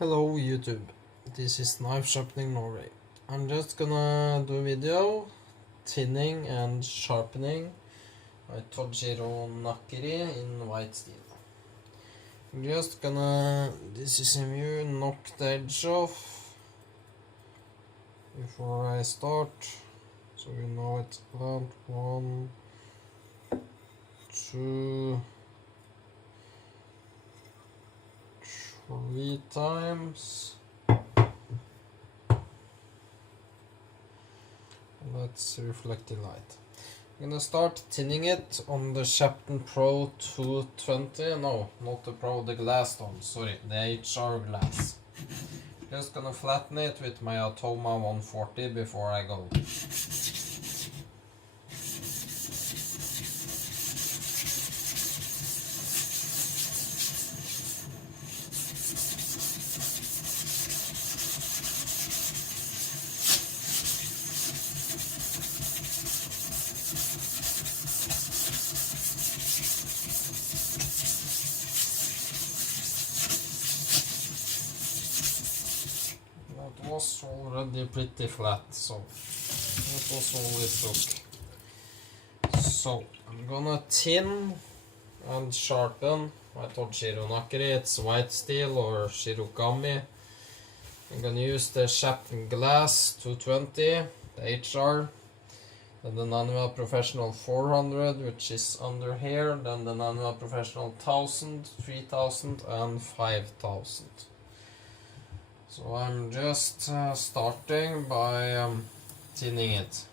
Hello YouTube, this is Knife Sharpening Norway. I'm just gonna do a video tinning and sharpening my tojiro nakiri in white steel. I'm just gonna, this is a view, knock the edge off before I start, so you know it's about 1, 2, 3 times. Let's reflect the light. I'm gonna start tinning it on the Shapton Pro 220. No, not the Pro, the glass one. Sorry, the HR glass. Just gonna flatten it with my Atoma 140 before I go. That was already pretty flat, so that was all it took. So I'm gonna tin and sharpen my tojiro nakiri. It's white steel or shirogami. I'm gonna use the Shapton glass 220, the HR, then the Nanuel Professional 400, which is under here, then the Nanuel Professional 1000, 3000 and 5000. So I'm just starting by tinning it.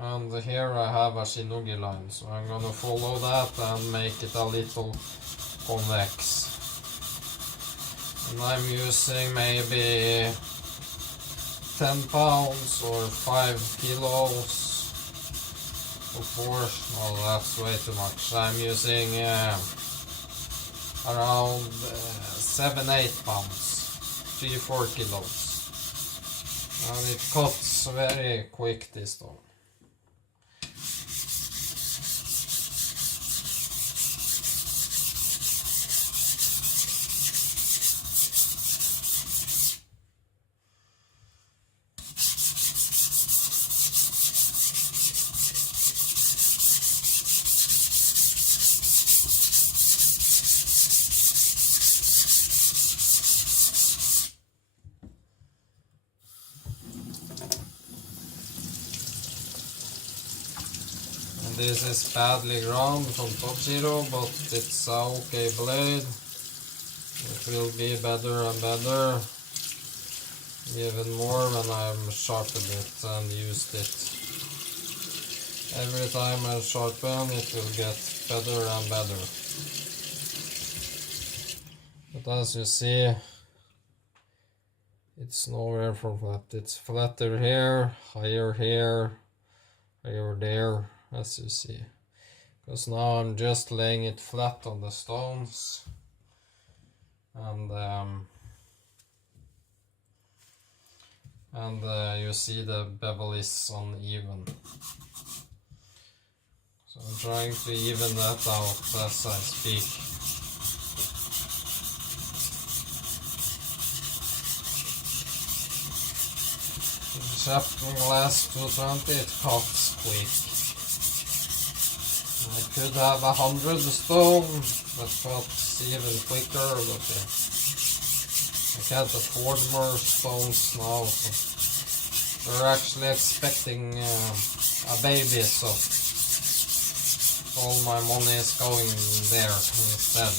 And here I have a shinogi line, so I'm gonna follow that and make it a little convex. And I'm using maybe 10 pounds or 5 kilos or 4. Well, that's way too much. I'm using around 7-8 pounds, 3-4 kilos. And it cuts very quick, this stone. This is badly ground from tojiro, but it's a okay blade. It will be better and better, even more when I'm sharpened it and used it. Every time I sharpen, it will get better and better. But as you see, it's nowhere from flat. It's flatter here, higher there, as you see. Because now I'm just laying it flat on the stones, and you see the bevel is uneven. So I'm trying to even that out as I speak. The Shapton glass 220, it cuts quick. I could have 100 stone that cuts even quicker, but I can't afford more stones now. So we're actually expecting a baby, so all my money is going there instead.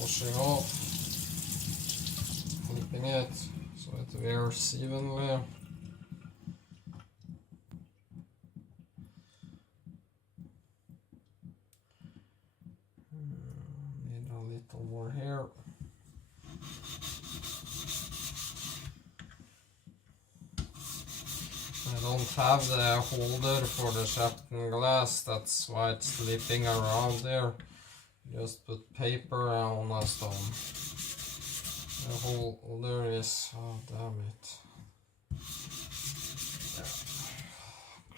Washing off, flipping it so it wears evenly. Need a little more here. don't have the holder for the sharpened glass, that's why it's slipping around there. Just put paper on a stone. The holder is, oh damn it.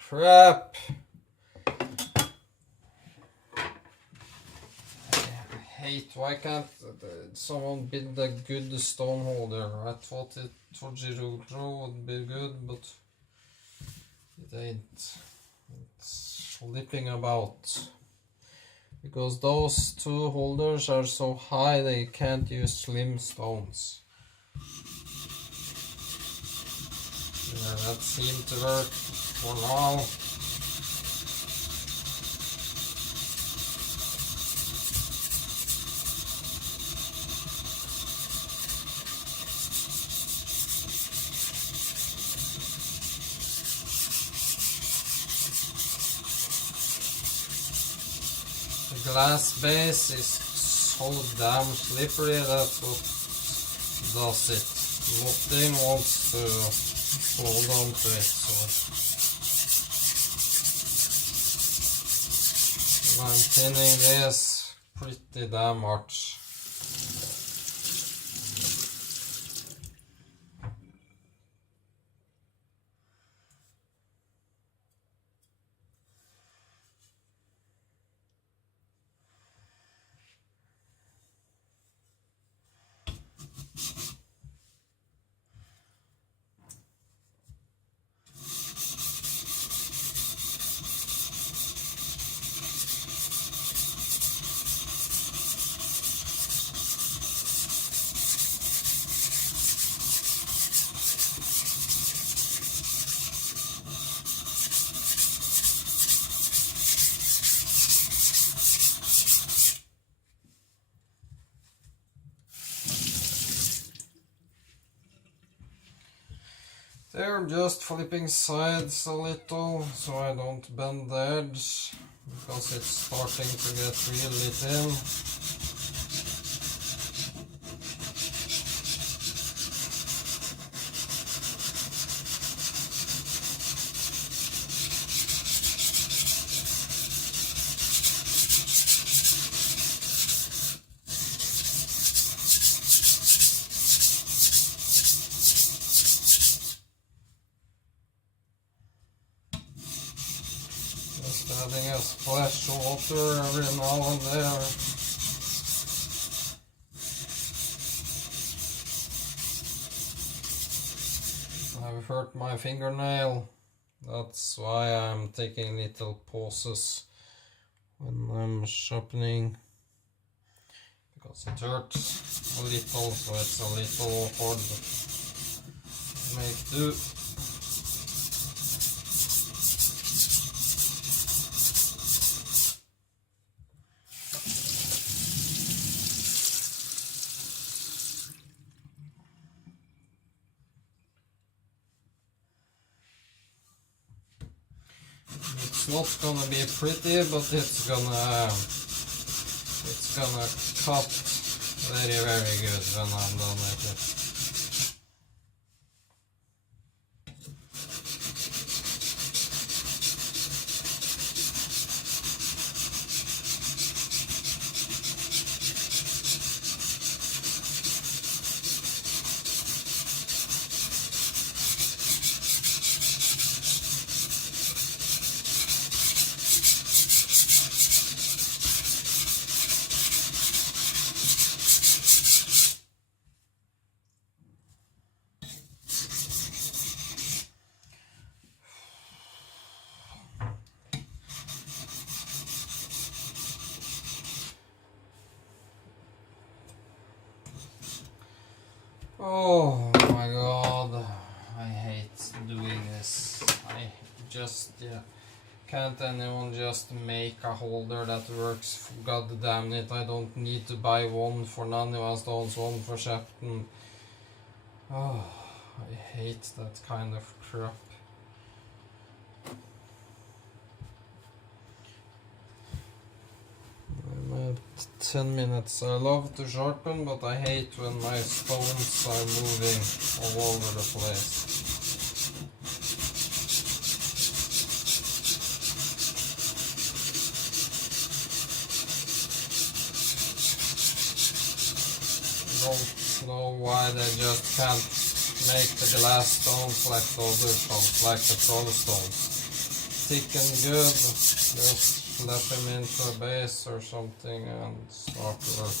Crap! I hate, why can't someone build a good stone holder? I thought tojiro would be good, but it ain't. It's slipping about. Because those two holders are so high they can't use slim stones. Yeah, that seemed to work for now. The glass base is so damn slippery, that's what does it. Nothing wants to hold on to it, so I'm thinning this pretty damn much. They're just flipping sides a little so I don't bend the edge because it's starting to get really thin. Adding a splash of water every now and there. I've hurt my fingernail. That's why I'm taking little pauses when I'm sharpening. Because it hurts a little, so it's a little awkward. Make do. It's not gonna be pretty, but it's gonna cut very, very good when I'm done with it. Oh my god, I hate doing this. I just, can't anyone just make a holder that works? God damn it, I don't need to buy one for Naniwa stones, one for Shepton. Oh, I hate that kind of crap. I'm at 10 minutes. I love to sharpen, but I hate when my stones are moving all over the place. Don't know why they just can't make the glass stones like the other stones, like the pro stones. Thick and good, just slap them into a base or something and start to work.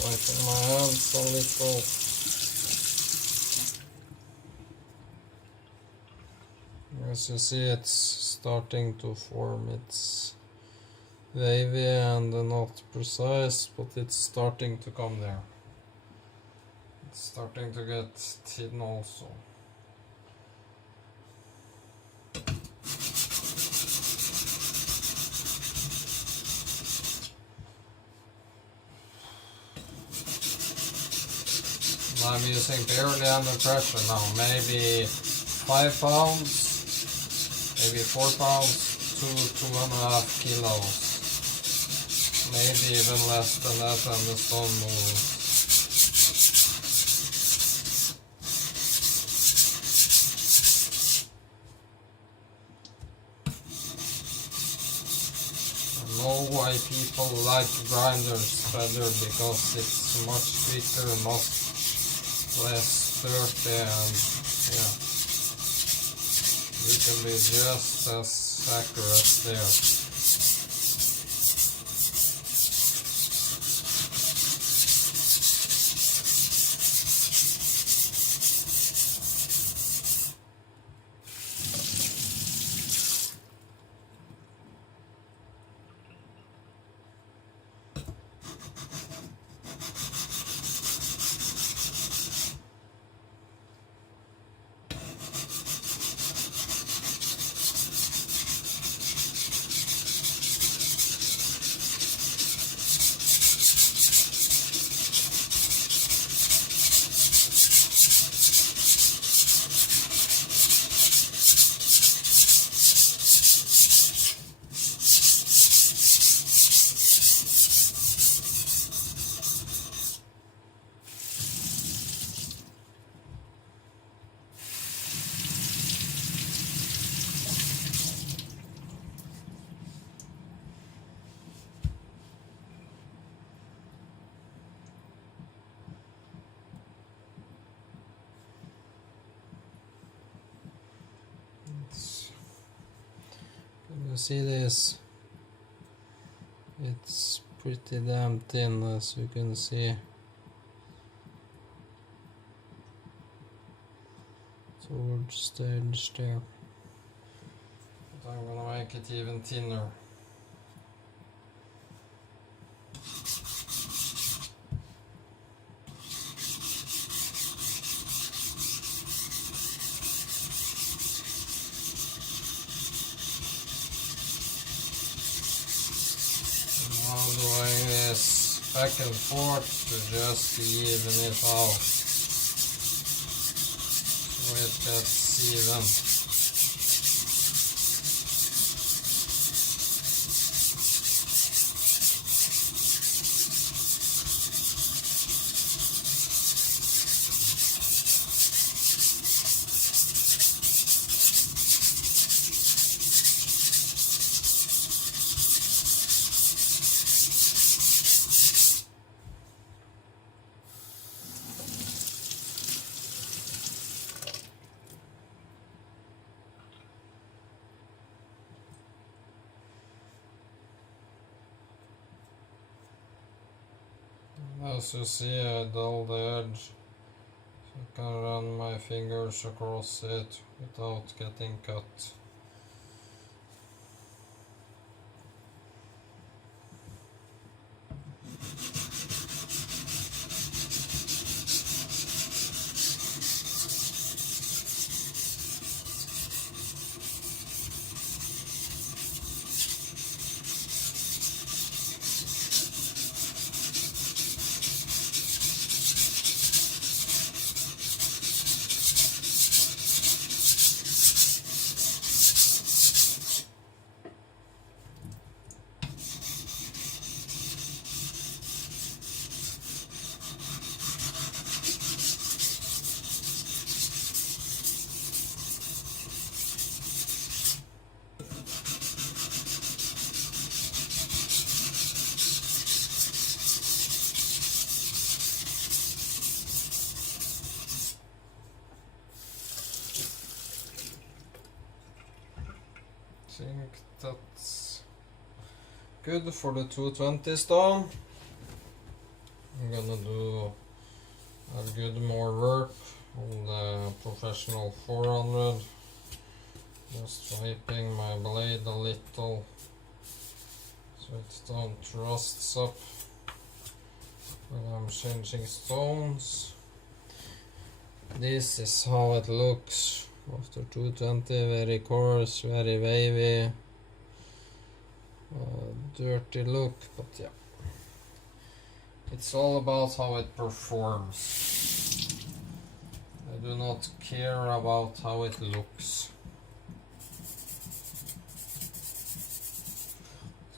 Tighten my hands a little. As you see, it's starting to form. It's wavy and not precise, but it's starting to come there. It's starting to get thin also. I'm using barely under pressure now, maybe 5 pounds, maybe 4 pounds, 2.5 kilos, maybe even less than that, and the stone moves. I know why people like grinders better, because it's much quicker, much less dirty, and yeah, you can be just as accurate there. Can you see this? It's pretty damn thin, as you can see. Towards the edge there. But I'm gonna make it even thinner. Doing this back and forth to just even it out, so it gets even. As you see, I dull the edge, so I can run my fingers across it without getting cut. think that's good for the 220 stone. I'm gonna do a good more work on the professional 400. Just wiping my blade a little so it don't rusts up when I'm changing stones. This is how it looks after 220, very coarse, very wavy, dirty look, but yeah. It's all about how it performs. I do not care about how it looks.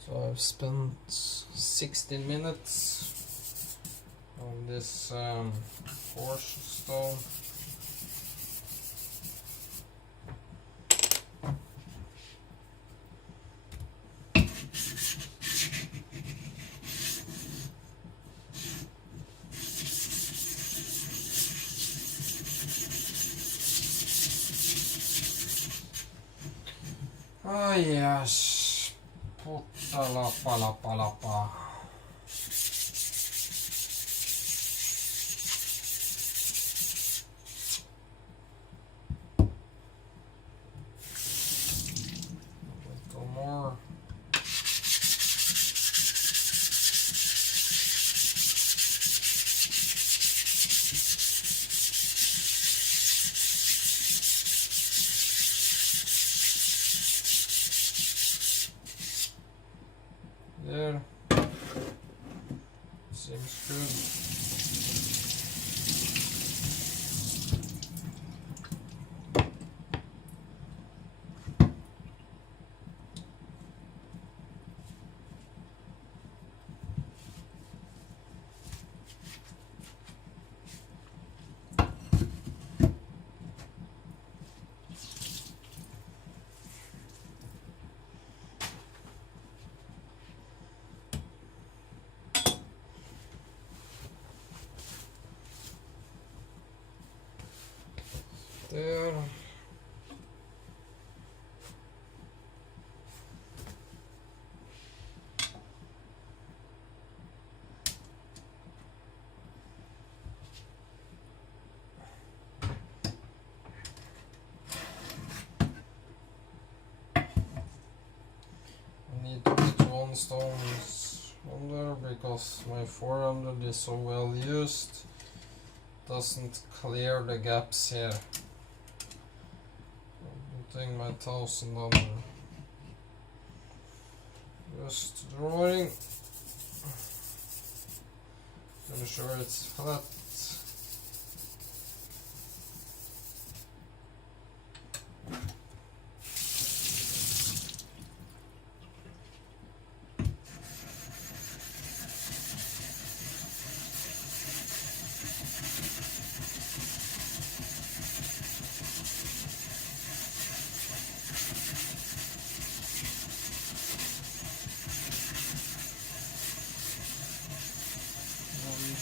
So I've spent 16 minutes on this horse stone. Oh yes, puttalapalapalapa. A little more. There. Seems good. There. I need to put one stone on there because my 400 is so well used. Doesn't clear the gaps here. I'm putting my 1000 on there. Just drawing. Ensure it's flat.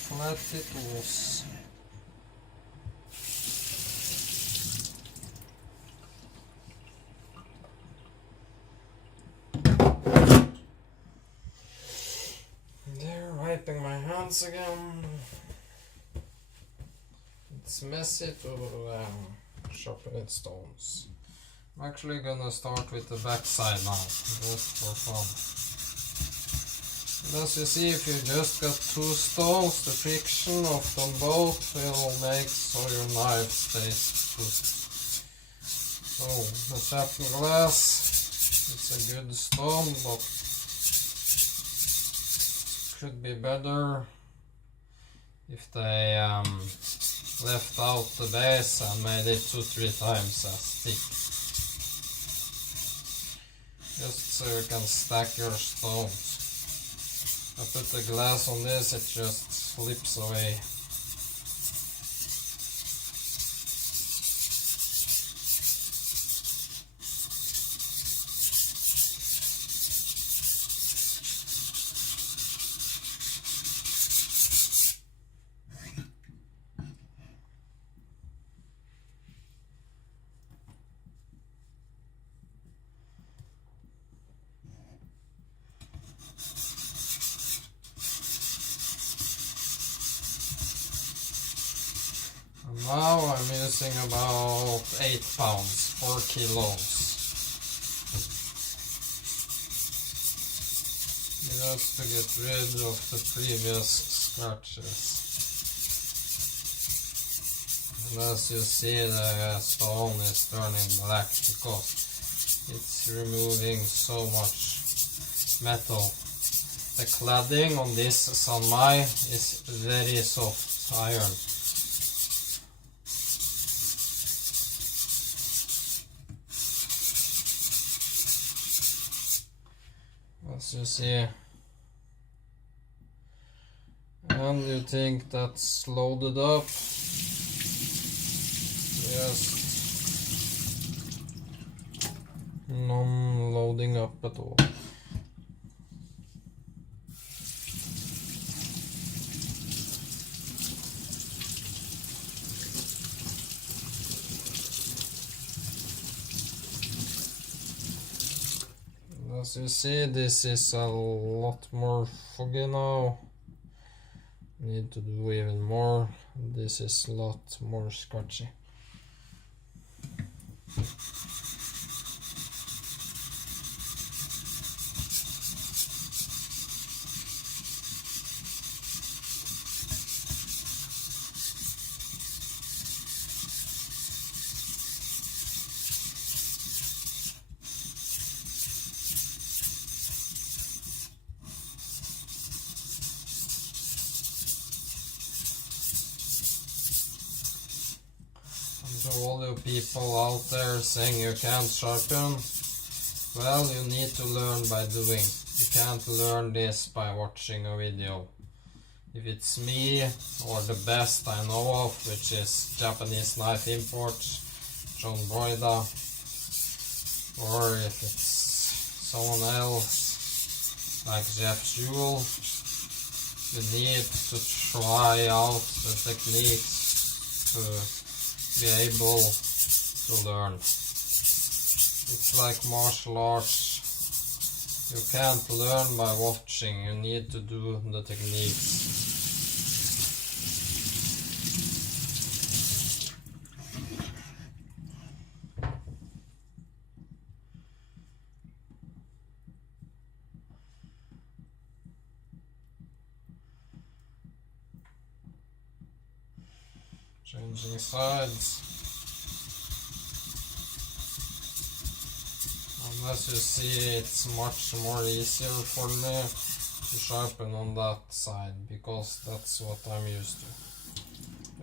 Flat it was. There, wiping my hands again. It's messy to sharpen stones. I'm actually gonna start with the back side now, just for fun. And as you see, if you just got two stones, the friction of them both will make so your knife stays put. So the sharpened glass, it's a good stone, but could be better if they left out the base and made it 2-3 times as thick. Just so you can stack your stones. I put the glass on this, it just slips away. Now I'm using about 8 pounds, 4 kilos. Just to get rid of the previous scratches. And as you see, the stone is turning black because it's removing so much metal. The cladding on this sanmai is very soft iron. As you see, and you think that's loaded up, just non-loading up at all. As you see, this is a lot more foggy now. Need to do even more. This is a lot more scratchy. To all you people out there saying you can't sharpen, well, you need to learn by doing. You can't learn this by watching a video. If it's me or the best I know of, which is Japanese knife imports, John Boyda, or if it's someone else like Jeff Jewell, you need to try out the techniques to be able to learn. It's like martial arts. You can't learn by watching, you need to do the techniques. Changing sides. As you see, it's much more easier for me to sharpen on that side because that's what I'm used to.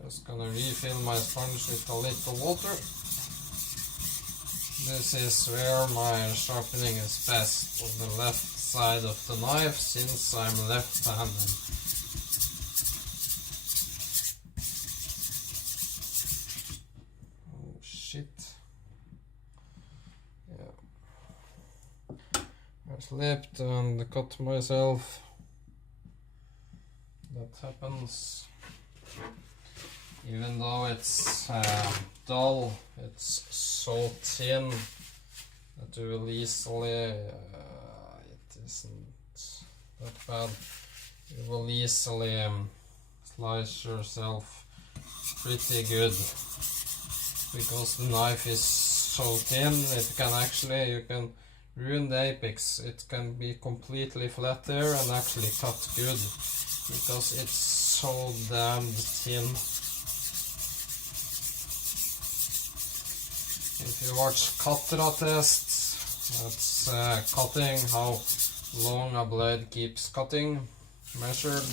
Just gonna refill my sponge with a little water. This is where my sharpening is best, on the left side of the knife, since I'm left-handed. Oh shit. Yeah. I slipped and cut myself. That happens. Even though it's dull, it's so thin that you will easily, it isn't that bad, you will easily slice yourself pretty good, because the knife is so thin. It can actually, you can ruin the apex. It can be completely flat there and actually cut good, because it's so damn thin. If you watch Katra tests, that's cutting, how long a blade keeps cutting, measured,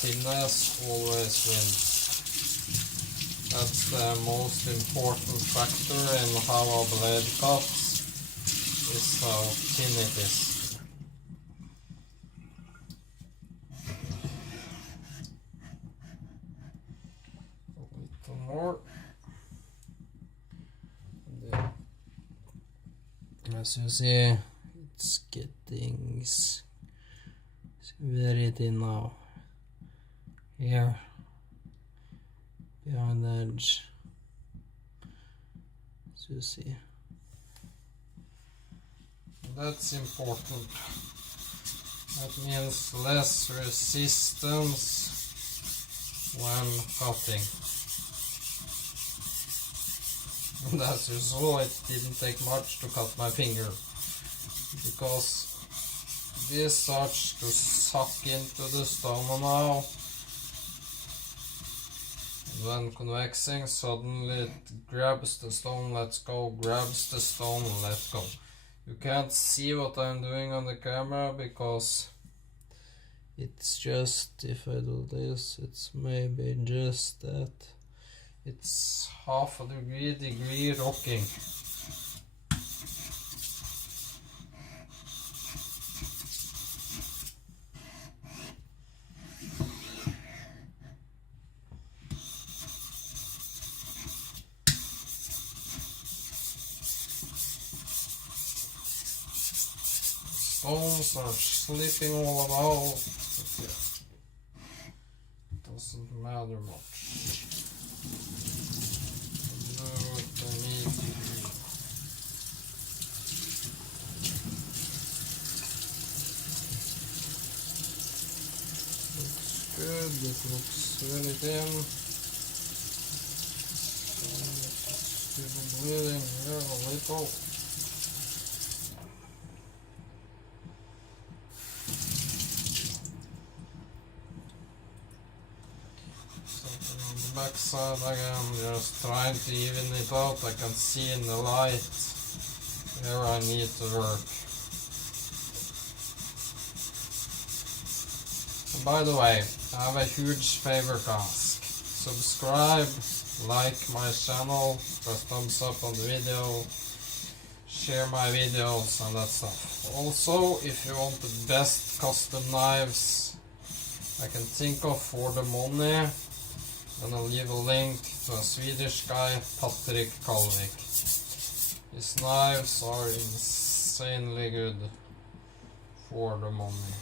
thinness always wins. That's the most important factor in how a blade cuts, is how thin it is. A little more. As you see, it's getting very thin now. Here, behind the edge, as you see. That's important. That means less resistance when cutting. And as you saw, it didn't take much to cut my finger, because this starts to suck into the stone now. And when convexing, suddenly it grabs the stone, lets go, grabs the stone, let go. You can't see what I'm doing on the camera because it's just, if I do this, it's maybe just that. It's half a degree rocking. Stones are slipping all about. But yeah, doesn't matter much. Do what I need to do. Looks good, it looks very thin. Still bleeding here a little. Backside again, just trying to even it out. I can see in the light where I need to work. And by the way, I have a huge favor to ask. Subscribe, like my channel, press thumbs up on the video, share my videos and that stuff. Also, if you want the best custom knives I can think of for the money, and I'll leave a link to a Swedish guy, Patrick Kalvik. His knives are insanely good for the money.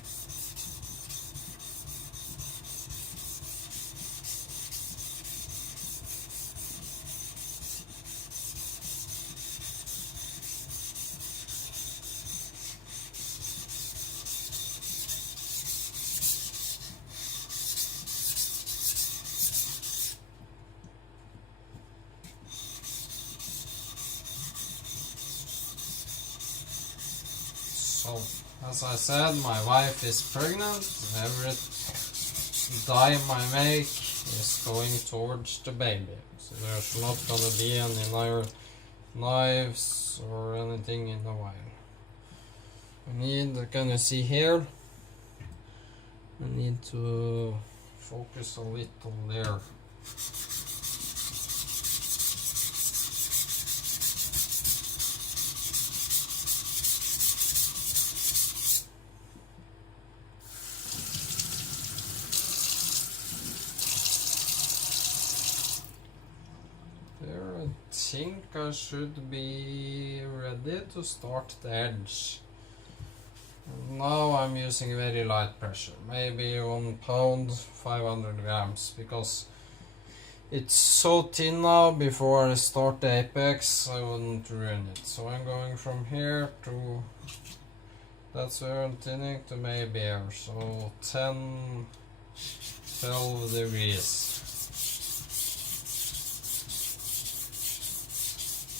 So, as I said, my wife is pregnant. Every dime I make is going towards the baby. So there's not gonna be any knives or anything in the while. I need, can you see here? I need to focus a little there. I think I should be ready to start the edge. And now I'm using very light pressure, maybe 1 pound, 500 grams, because it's so thin now. Before I start the apex, I wouldn't ruin it. So I'm going from here to, that's where I'm thinning, to maybe here. So 10, 12 degrees.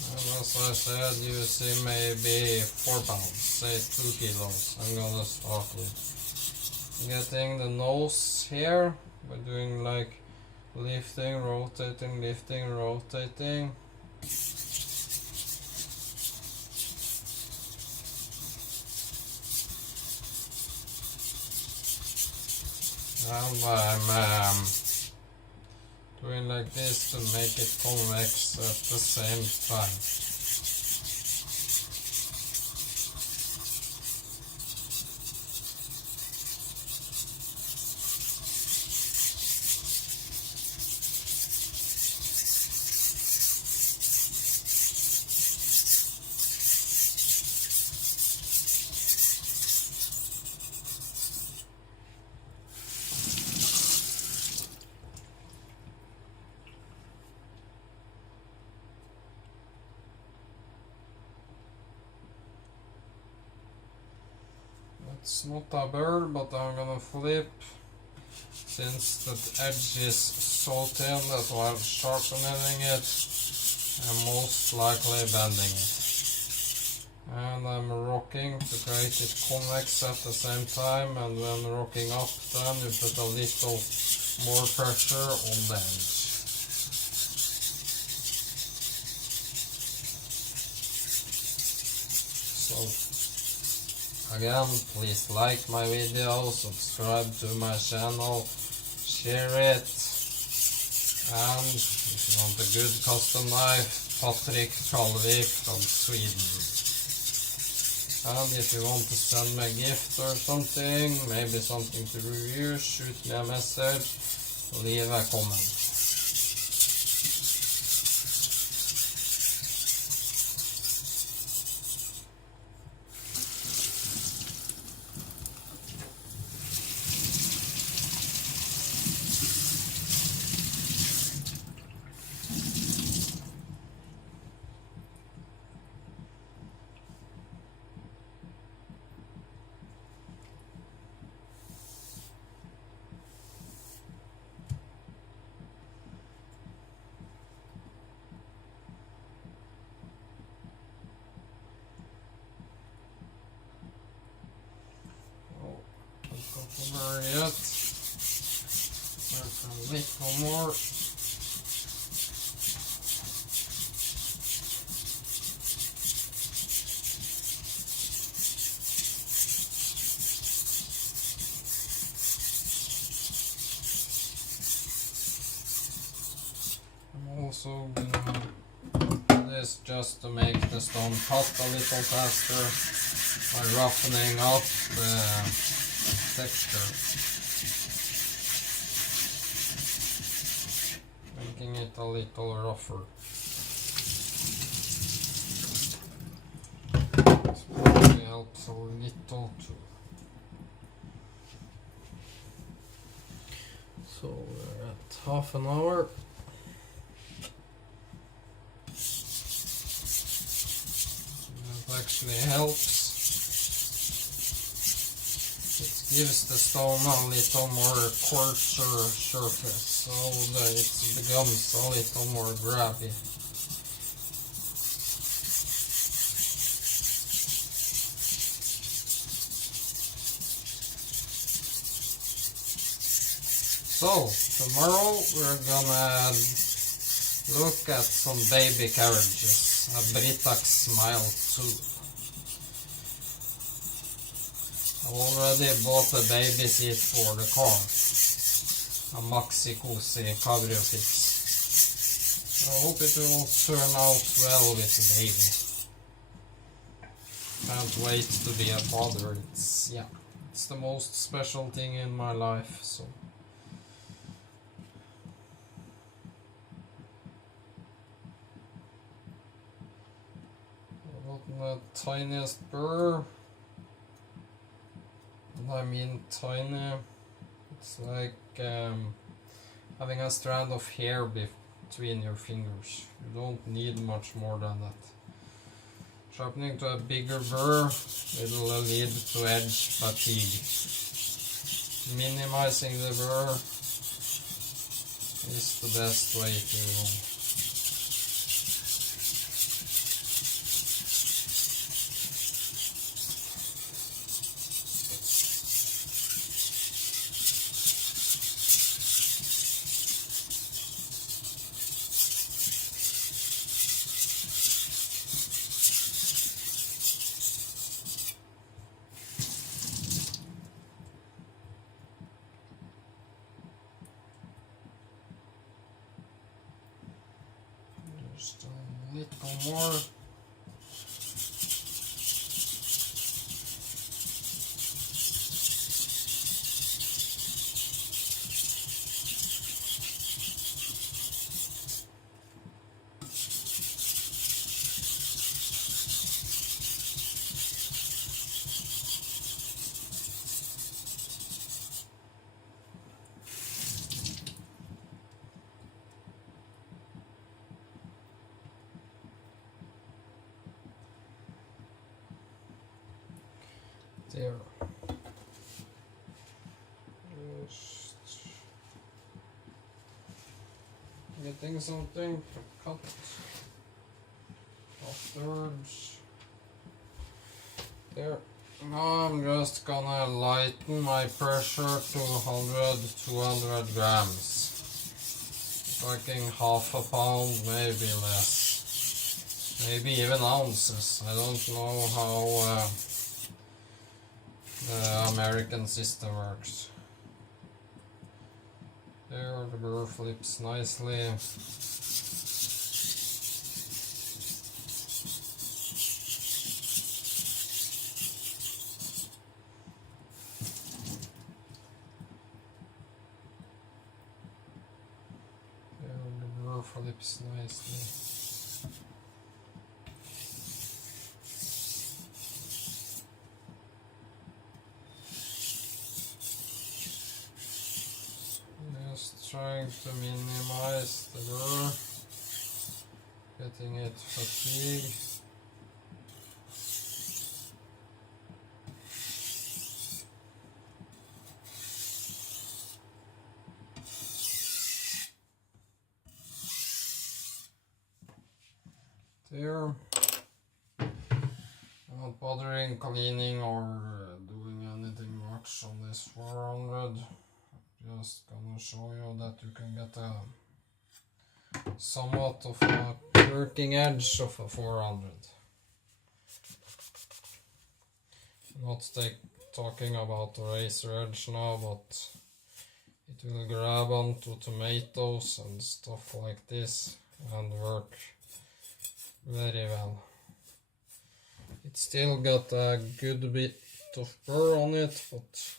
And as I said, using maybe 4 pounds, say 2 kilos. I'm gonna start with getting the nose here by doing like lifting, rotating, lifting, rotating. And I'm doing like this to make it convex at the same time. It's not a bird, but I'm gonna flip, since the edge is so thin that while sharpening it, I'm most likely bending it. And I'm rocking to create it convex at the same time, and when rocking up then you put a little more pressure on the edge. So again, please like my video, subscribe to my channel, share it, and if you want a good custom knife, Patrick Kalvik from Sweden. And if you want to send me a gift or something, maybe something to review, shoot me a message, leave a comment. Over yet. There's a little more. I'm also gonna do this just to make the stone cut a little faster by roughening up the texture, making it a little rougher. This probably helps a little too. So we're at half an hour. That actually helps. Gives the stone a little more coarser surface, so that it becomes a little more grabby. So tomorrow we're gonna look at some baby carriages, a Britax Smile 2. I already bought a baby seat for the car, a Maxi Cosi Cabrio Fix. I hope it will turn out well with the baby. Can't wait to be a father. It's the most special thing in my life. So I got the tiniest burr. I mean tiny, it's like having a strand of hair between your fingers. You don't need much more than that. Sharpening to a bigger burr will lead to edge fatigue. Minimizing the burr is the best way to just a little more. There. Just getting something to cut. 2/3. There. Now I'm just gonna lighten my pressure to 100-200 grams. Talking half a pound, maybe less. Maybe even ounces. I don't know how the American system works. There, the burr flips nicely. Flips nicely. Just trying to minimize the burr, getting it fatigued. There. I'm not bothering cleaning or doing anything much on this 400. I'm just gonna show you that you can get a somewhat of a working edge of a 400. I'm not talking about the razor edge now, but it will grab onto tomatoes and stuff like this and work very well. It still got a good bit of burr on it, but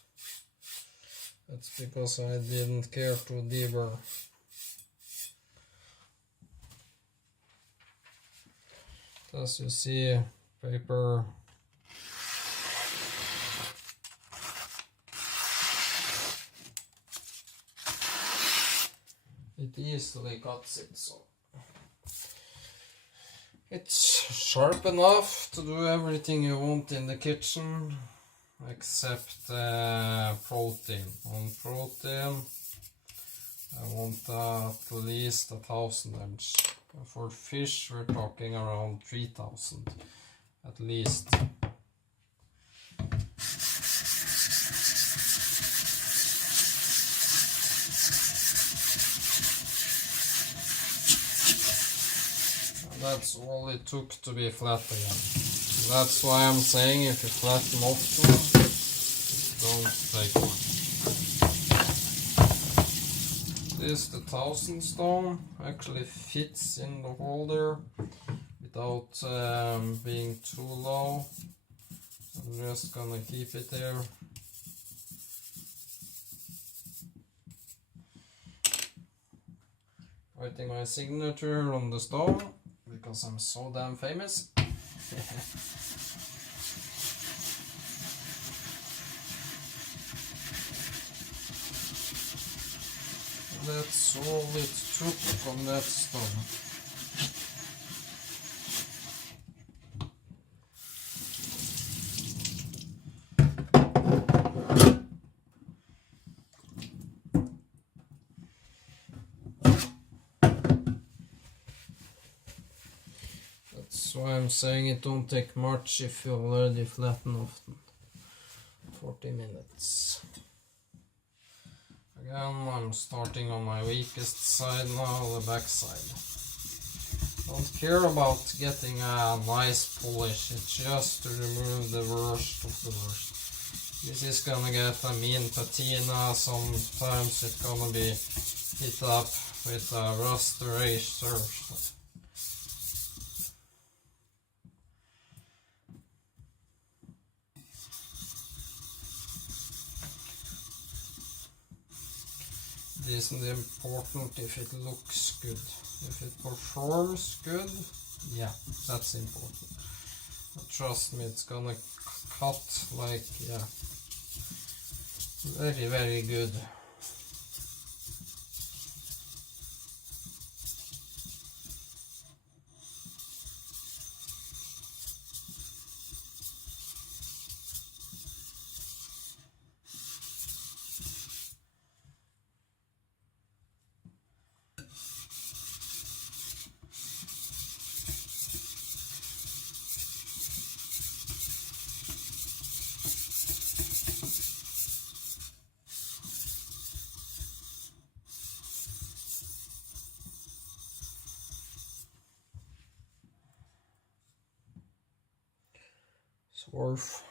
that's because I didn't care to deburr. As you see, paper it easily cuts it, so it's sharp enough to do everything you want in the kitchen, except protein. On protein, I want at least 1,000 edge. For fish, we're talking around 3,000 at least. That's all it took to be flat again. That's why I'm saying if you flatten often, don't take much. This, the 1,000 stone, actually fits in the holder without being too low. I'm just gonna keep it there. Writing my signature on the stone, because I'm so damn famous. That's all it took on that stone. That's why I'm saying it don't take much if you already flatten often. 40 minutes. Again, I'm starting on my weakest side now, the back side. Don't care about getting a nice polish, it's just to remove the worst of the worst. This is gonna get a mean patina, sometimes it's gonna be hit up with a rust eraser. It isn't important if it looks good. If it performs good, yeah, that's important. But trust me, it's gonna cut like, yeah, very, very good. Swarf.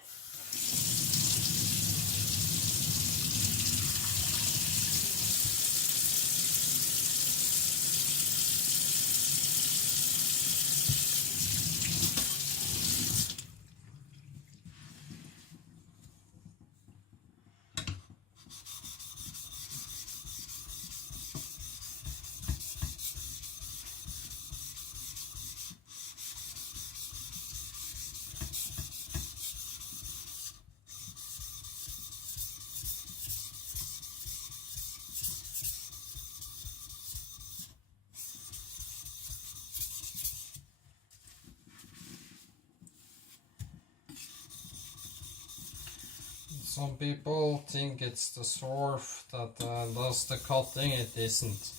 Some people think it's the swarf that does the cutting. It isn't.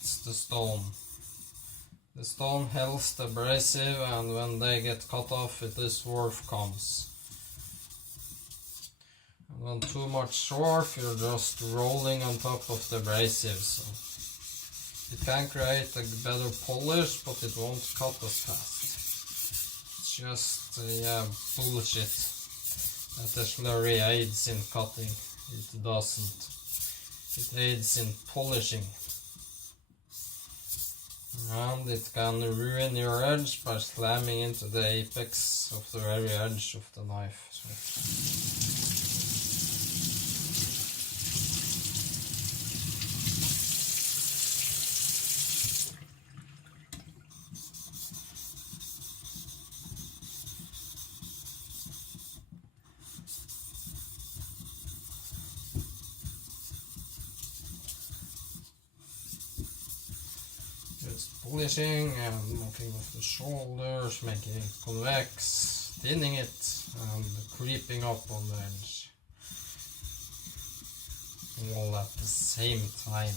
It's the stone. The stone holds the abrasive, and when they get cut off, the swarf comes. And when too much swarf, you're just rolling on top of the abrasive. So it can create a better polish, but it won't cut as fast. It's just bullshit. That the slurry aids in cutting. It doesn't. It aids in polishing. And it can ruin your edge by slamming into the apex of the very edge of the knife. Polishing and knocking off the shoulders, making it convex, thinning it, and creeping up on the edge. All at the same time.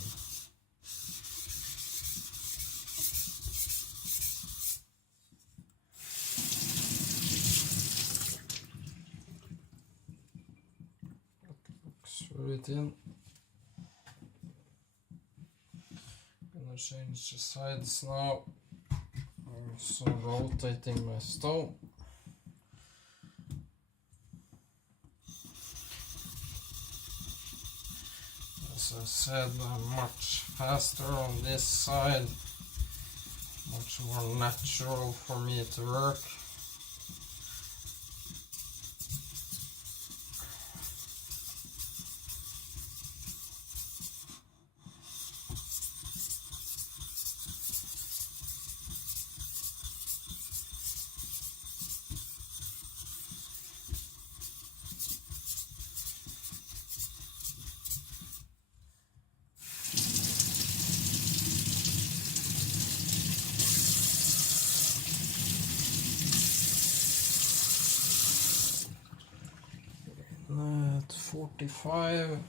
Screw it in. Change the sides now. I'm also rotating my stone. As I said, I'm much faster on this side, much more natural for me to work. At 45.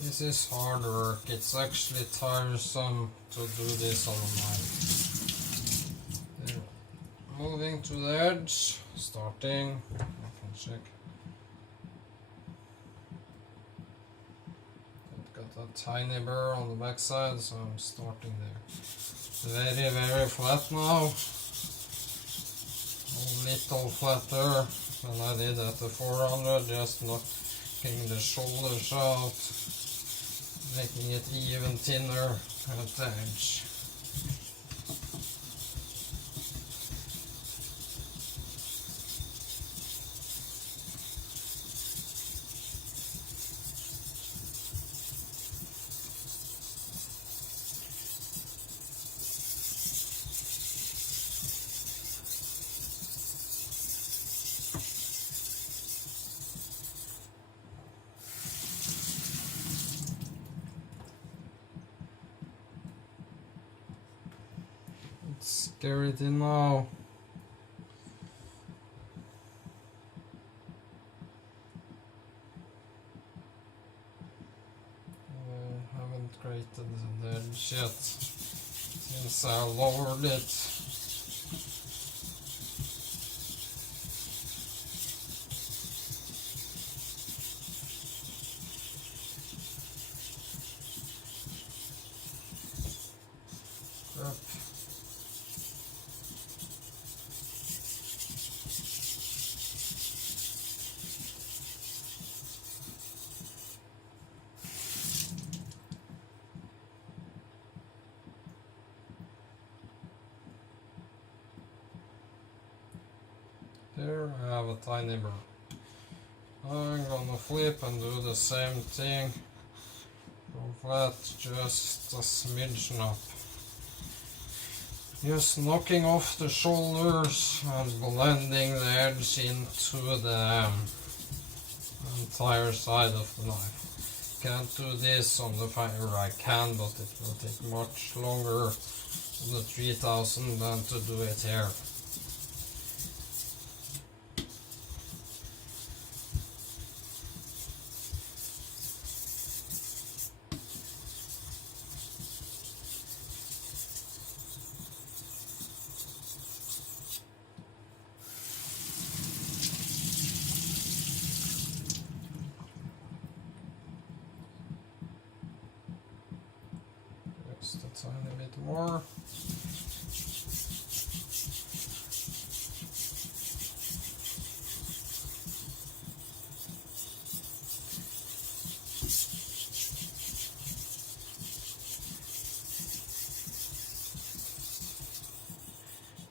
This is hard work. It's actually tiresome to do this on a knife. Moving to the edge, starting. I can check. Don't got a tiny burr on the back side, so I'm starting there. Very flat now. A little flatter than I did at the 400, just knocking the shoulders out, making it even thinner at the edge. Let's get it in now. I haven't created the edge yet since I lowered it. Up. There I have a tiny burr. I'm gonna flip and do the same thing. Go flat just a smidgen up. Just knocking off the shoulders and blending the edge into the entire side of the knife. Can't do this on the fire. I can, but it will take much longer on the 3000 than to do it here. Just a tiny bit more.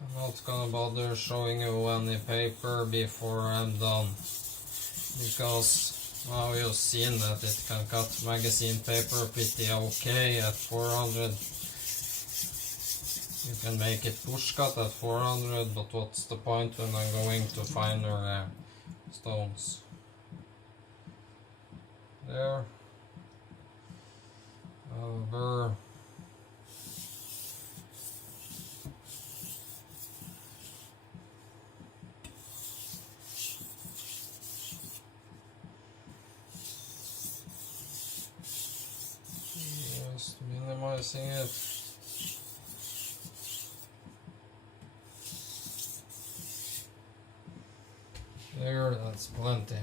I'm not gonna bother showing you any paper before I'm done, because now you've seen that it can cut magazine paper pretty okay at 400. You can make it push cut at 400, but what's the point when I'm going to finer stones? There. Over. Just minimizing it. There, that's plenty.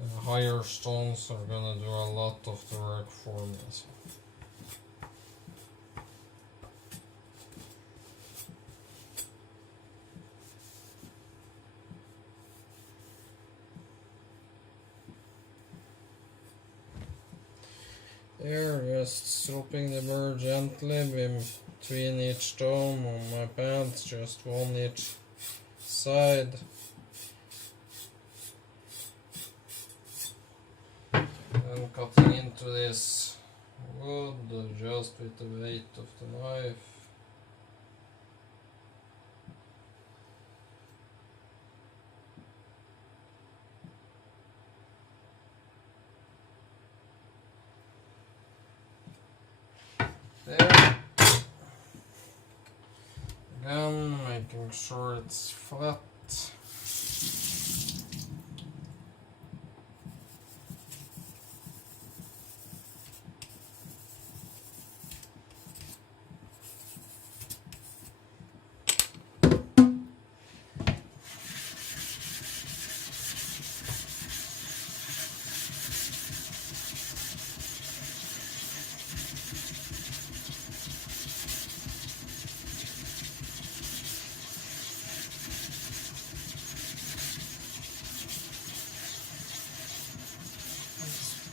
The higher stones are gonna do a lot of the work for me. So. There, just stropping the burr gently between each stone on my pants, just one each side. And cutting into this wood just with the weight of the knife. There. Again, making sure it's flat.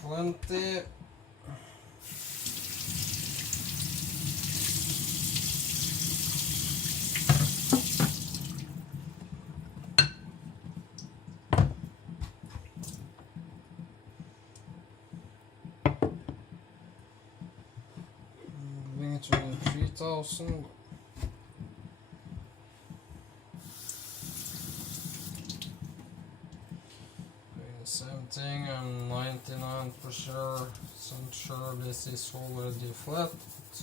plenty. Moving it to 3000. Same thing, I'm 99% sure this is already flat, but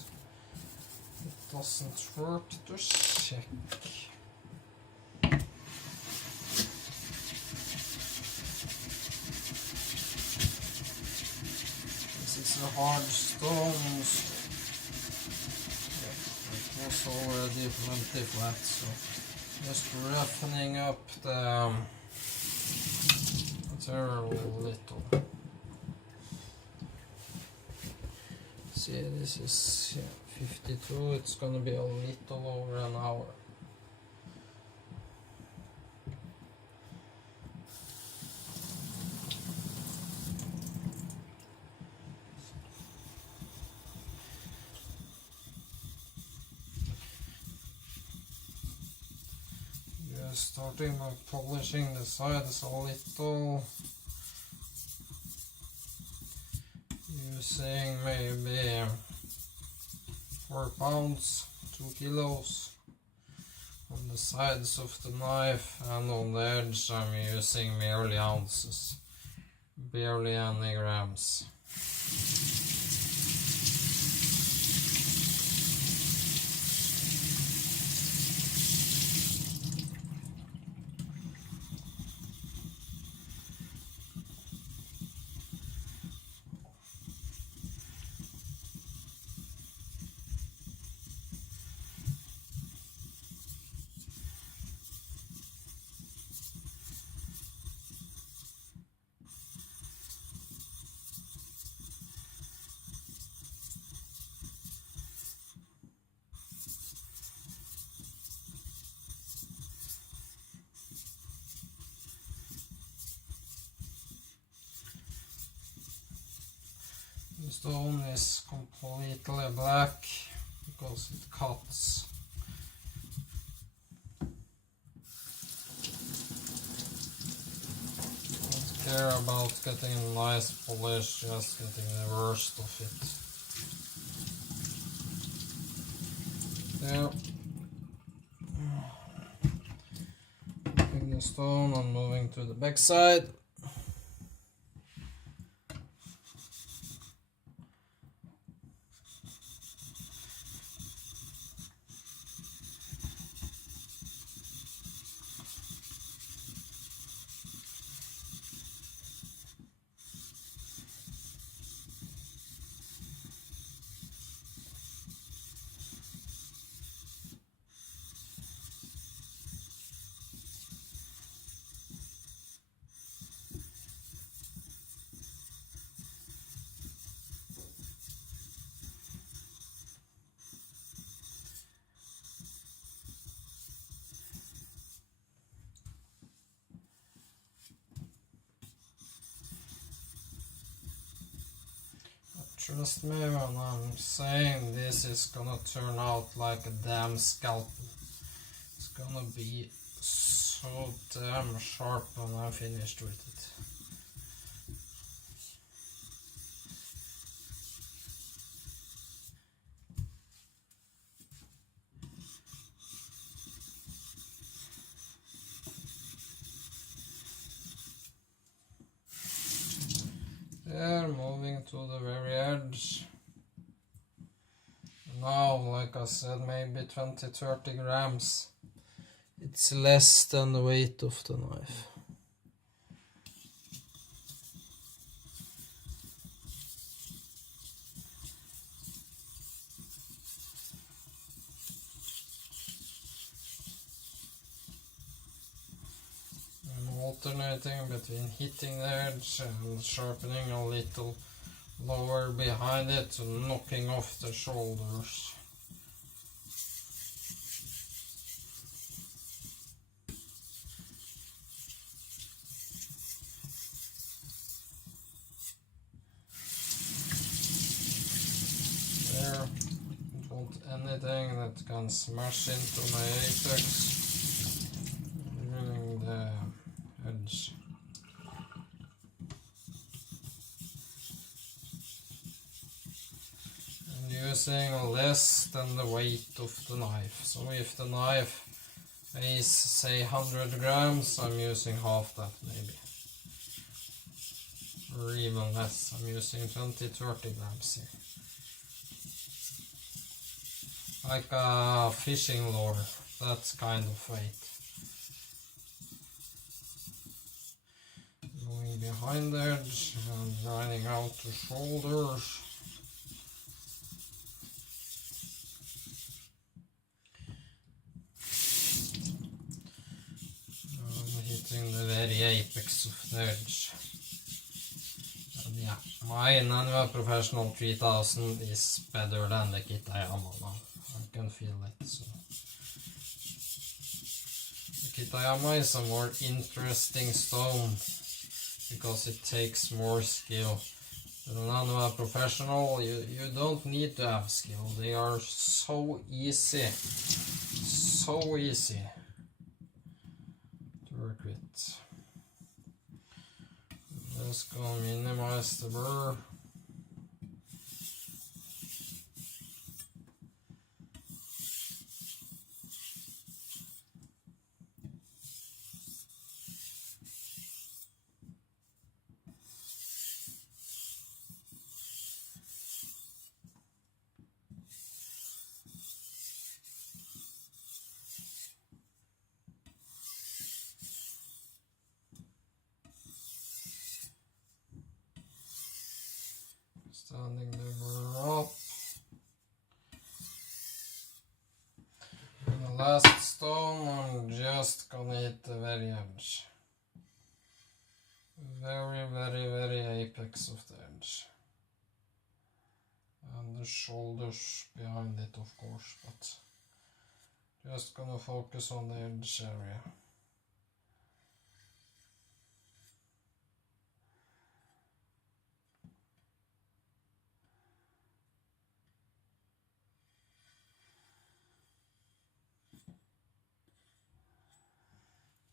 it doesn't hurt to check. This is a hard stone, so it was already plenty flat, so just roughening up the material a little. See, this is 52, it's gonna be a little over an hour. Just starting by polishing the sides a little. Using maybe 4 pounds, 2 kilos on the sides of the knife, and on the edge I'm using merely ounces, barely any grams. The stone is completely black because it cuts. Don't care about getting a nice polish, just getting the worst of it. There. Taking the stone and moving to the back side. Trust me when I'm saying this is gonna turn out like a damn scalpel. It's gonna be so damn sharp when I'm finished with it. There, moving to the very edge. Now, like I said, maybe 20-30 grams. It's less than the weight of the knife. I'm alternating between hitting the edge and sharpening a little lower behind it to knocking off the shoulders. anything that can smash into my apex, ruining the edge. And using less than the weight of the knife. So if the knife weighs, say, 100 grams, I'm using half that maybe. Or even less, I'm using 20-30 grams here. Like a fishing lure, that's kind of weight. Going behind the edge and grinding out the shoulders. And hitting the very apex of the edge. And yeah, my Nanua Professional 3000 is better than the Kitayama now. I can feel it. So. The Kitayama is a more interesting stone because it takes more skill. The Nanua Professional, you don't need to have skill. They are so easy to work with. Just gonna minimize the burr. Standing the burr up. And the last stone, I'm just gonna hit the very edge. Very apex of the edge. And the shoulders behind it, of course, but just gonna focus on the edge area.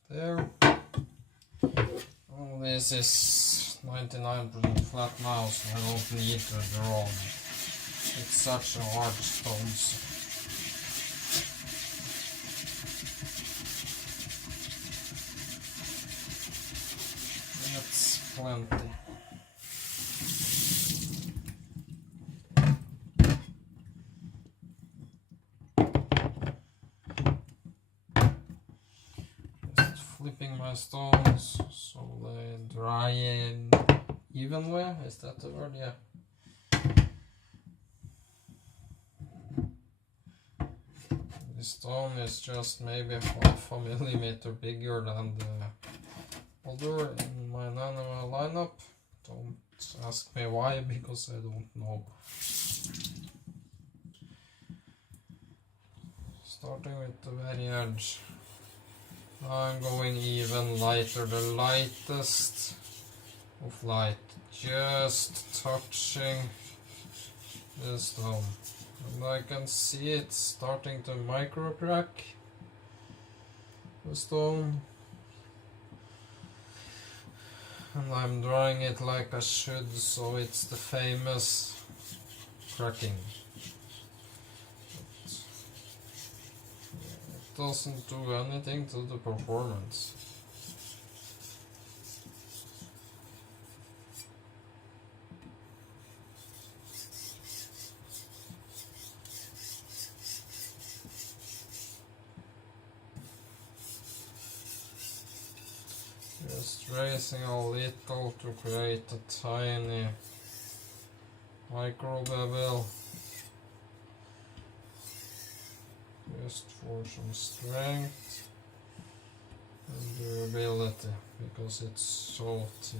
There. Oh, this is 99% flat now, so I don't need to draw it. It's such a hard stone. So. That's plenty. Flipping my stones so they dry in evenly. Is that the word? Yeah. This stone is just maybe half a millimeter bigger than the other in my Nanua lineup. Don't ask me why, because I don't know. Starting with the very edge. I'm going even lighter, the lightest of light, just touching the stone. And I can see it starting to micro crack the stone. And I'm drawing it like I should, so it's the famous cracking. Doesn't do anything to the performance. Just raising a little to create a tiny micro bevel. Just for some strength and durability, because it's so thin.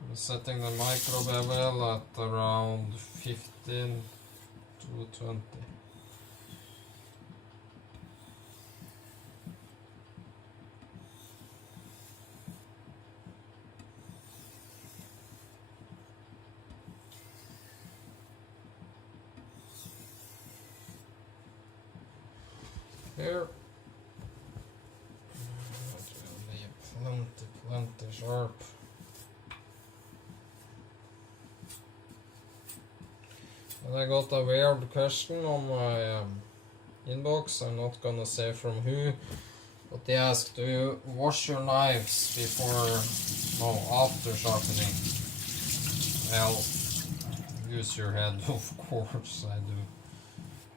I'm setting the micro bevel at around 15 to 20. here. It will be plenty sharp. And I got a weird question on my inbox. I'm not gonna say from who, but they asked, do you wash your knives after sharpening? Well, use your head, of course I do.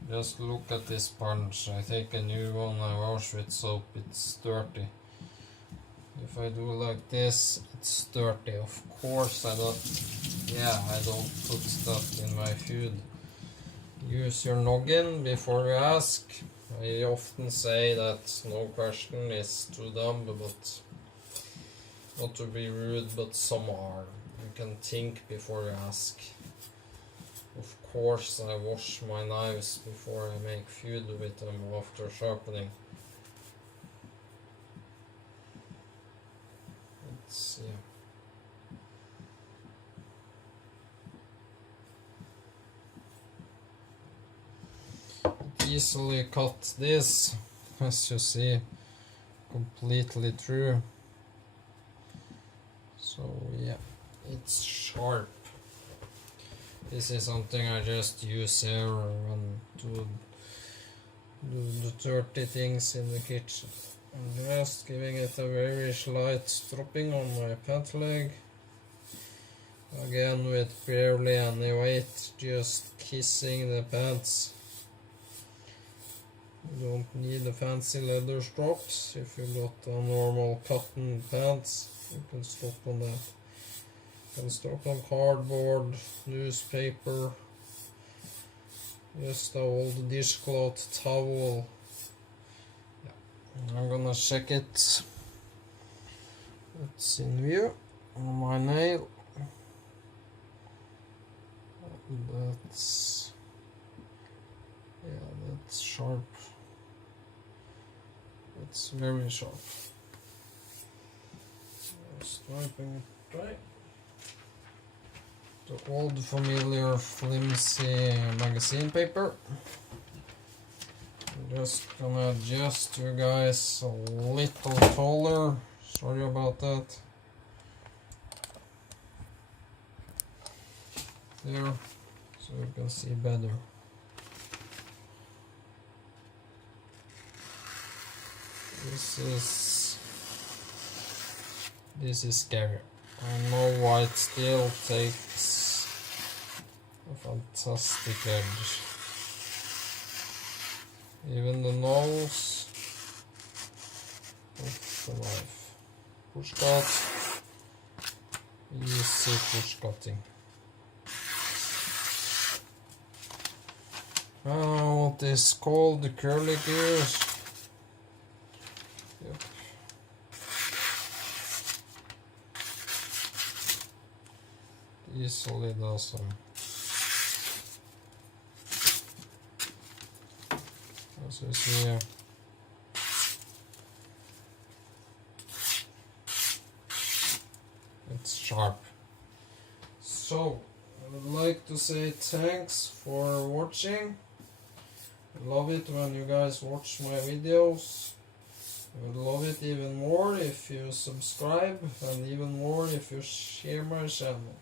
Just look at this punch. I take a new one, I wash with soap, it's dirty. If I do like this, it's dirty. Of course I don't put stuff in my food. Use your noggin before you ask. I often say that no question is too dumb, but not to be rude, but some are. You can think before you ask. Of course I wash my knives before I make food with them after sharpening. It's, easily cut this, as you see, completely through. So yeah, it's sharp. This is something I just use here and do the dirty things in the kitchen. I'm just giving it a very slight dropping on my pant leg. Again with barely any weight, just kissing the pants. You don't need the fancy leather straps. If you got a normal cotton pants, you can stop on that. You can stop on cardboard, newspaper, just an old dishcloth towel. Yeah. I'm gonna check it. It's in view on my nail. That's sharp. It's very sharp. Striping it right. The old familiar flimsy magazine paper. I'm just gonna adjust you guys a little taller. Sorry about that. There, so you can see better. This is scary. I know why it still takes a fantastic edge. Even the nose of the knife. Push cut. Easy push cutting. What is called the curly gears. Yep. Easily does them. As you see here. It's sharp. So, I would like to say thanks for watching. I love it when you guys watch my videos. I would love it even more if you subscribe, and even more if you share my channel.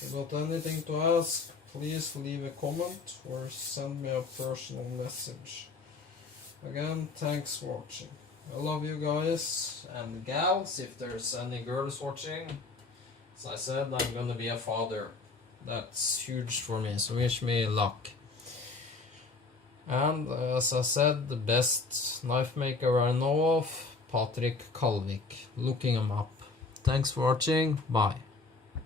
If you got anything to ask, please leave a comment or send me a personal message. Again, thanks for watching. I love you guys and gals, if there's any girls watching. As I said, I'm gonna be a father. That's huge for me, so wish me luck. And as I said, the best knife maker I know of, Patrick Kalvik. Looking him up. Thanks for watching. Bye.